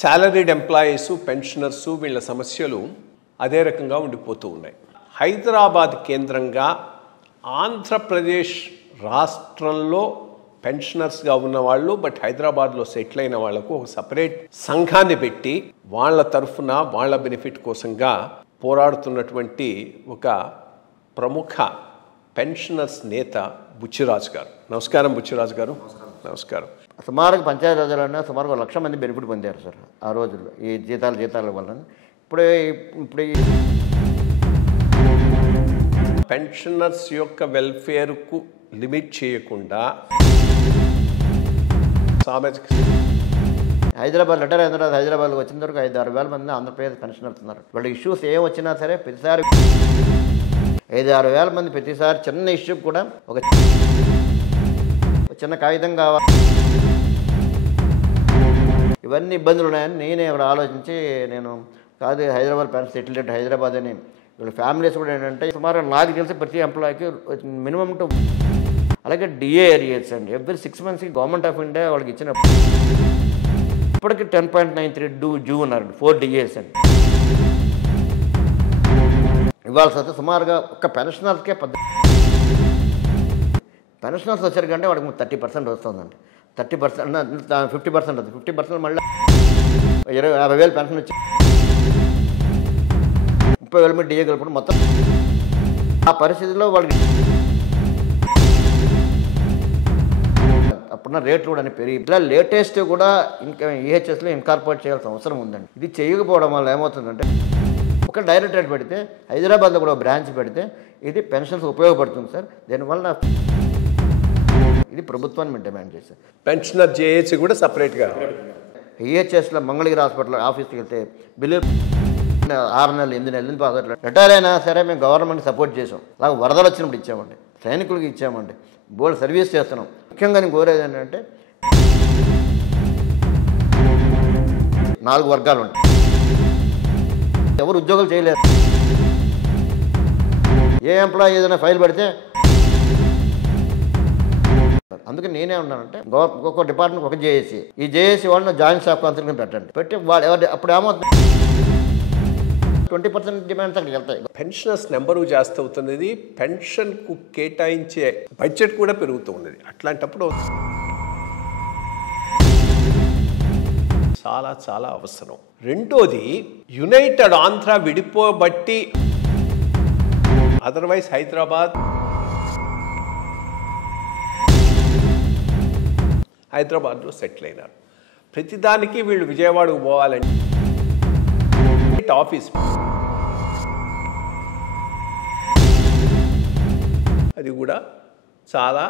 Salaried employees, pensioners వీళ్ళ సమస్యలు అదే రకంగా ఉండిపోతూ ఉన్నాయి. హైదరాబాద్ కేంద్రంగా ఆంధ్రప్రదేశ్ రాష్ట్రంలో పెన్షనర్స్గా ఉన్న వాళ్ళు బట్ హైదరాబాద్లో సెటిల్ అయిన వాళ్లకు ఒక సపరేట్ సంఘాన్ని పెట్టి వాళ్ళ తరఫున వాళ్ళ బెనిఫిట్ కోసంగా పోరాడుతున్నటువంటి ఒక ప్రముఖ పెన్షనర్స్ నేత బుచ్చిరాజు గారు. నమస్కారం బుచ్చిరాజు గారు. నమస్కారం. సుమారుగా పంచాయతీరాజ్యాలన్నా సుమారుగా 1,00,000 మంది బెనిఫిట్ పొందారు సార్ ఆ రోజుల్లో ఈ జీతాల వల్ల. ఇప్పుడు పెన్షనర్స్ యొక్క వెల్ఫేర్కు లిమిట్ చేయకుండా సామాజిక హైదరాబాద్ లెటర్ అయిన తర్వాత హైదరాబాద్కి వచ్చిన వరకు 5-6 వేల మంది ఆంధ్రప్రదేశ్ పెన్షనర్స్ ఉన్నారు. వాళ్ళ ఇష్యూస్ ఏం వచ్చినా సరే ప్రతిసారి 5-6 వేల మంది ప్రతిసారి చిన్న ఇష్యూ కూడా ఒక చిన్న కాగితం కావాలి. ఇవన్నీ ఇబ్బందులు ఉన్నాయని నేనే ఇక్కడ ఆలోచించి నేను కాదు హైదరాబాద్ పెన్షన్ సెటిల్డ్ హైదరాబాద్ అని వీళ్ళ ఫ్యామిలీస్ కూడా ఏంటంటే సుమారు నాకు తెలిసి ప్రతి ఎంప్లాయీకి మినిమం టు అలాగే డిఏ ఏరియాస్ అండి ఎవ్రీ 6 monthsకి గవర్నమెంట్ ఆఫ్ ఇండియా వాళ్ళకి ఇచ్చిన ఇప్పటికి 10.93 డ్యూ ఉన్నారు 4 డిఏస్ అండి. ఇవాళ అయితే సుమారుగా ఒక పెన్షనర్స్కే పెన్షనర్స్ వచ్చారంటే వాడికి 30% వస్తుందండి. 30% 50% వస్తుంది. 50% మళ్ళీ 50,000 పెన్షన్ వచ్చి 30,000 మీద డిఏ కలిపి మొత్తం ఆ పరిస్థితిలో వాళ్ళకి అప్పుడున్న రేట్లు కూడా పెరిగి ఇట్లా లేటెస్ట్ కూడా ఇంకా ఈహెచ్ఎస్లో ఇన్కార్పొరేట్ చేయాల్సిన అవసరం ఉందండి. ఇది చేయకపోవడం వల్ల ఏమవుతుందంటే ఒక డైరెక్ట్ రేట్ పెడితే హైదరాబాద్లో కూడా బ్రాంచ్ పెడితే ఇది పెన్షన్స్ ఉపయోగపడుతుంది సార్. దీనివల్ల ఇది ప్రభుత్వాన్ని మేము డిమాండ్ చేశాం. పెన్షనర్ జేఏసీ కూడా సపరేట్గా ఈహెచ్ఎస్లో మంగళగిరి హాస్పిటల్ ఆఫీస్కి వెళ్తే బిల్లు 6 నెలలు 8 నెలలు పాదట్లు రిటైర్ అయినా సరే మేము గవర్నమెంట్ సపోర్ట్ చేసాం. అలాగే వరదలు వచ్చినప్పుడు ఇచ్చామండి, సైనికులకి ఇచ్చామండి, బోర్డు సర్వీస్ చేస్తున్నాం. ముఖ్యంగా నేను కోరేది ఏంటంటే 4 వర్గాలు ఉంటాయి. ఎవరు ఉద్యోగాలు చేయలేరు. ఏ ఎంప్లాయీ ఏదైనా ఫైల్ పెడితే అందుకే నేనే ఉన్నానంటే ఒక్కొక్క డిపార్ట్మెంట్ ఒక జేఏసీ ఈ జేఏసీ వాళ్ళని జాయింట్ స్టాఫ్ కౌన్సిల్ పెట్టండి పెట్టి వాళ్ళు ఎవరు అప్పుడు ఏమవుతుంది 20% డిమాండ్స్ అక్కడికి వెళ్తాయి. పెన్షనర్స్ నెంబరు జాస్తి అవుతున్నది, పెన్షన్కు కేటాయించే బడ్జెట్ కూడా పెరుగుతూ ఉన్నది. అట్లాంటప్పుడు చాలా చాలా అవసరం. రెండోది యునైటెడ్ ఆంధ్ర విడిపోబట్టి అదర్వైజ్ హైదరాబాద్లో సెటిల్ అయినారు. ప్రతిదానికి వీళ్ళు విజయవాడకు పోవాలంటే ఆఫీస్ అది కూడా చాలా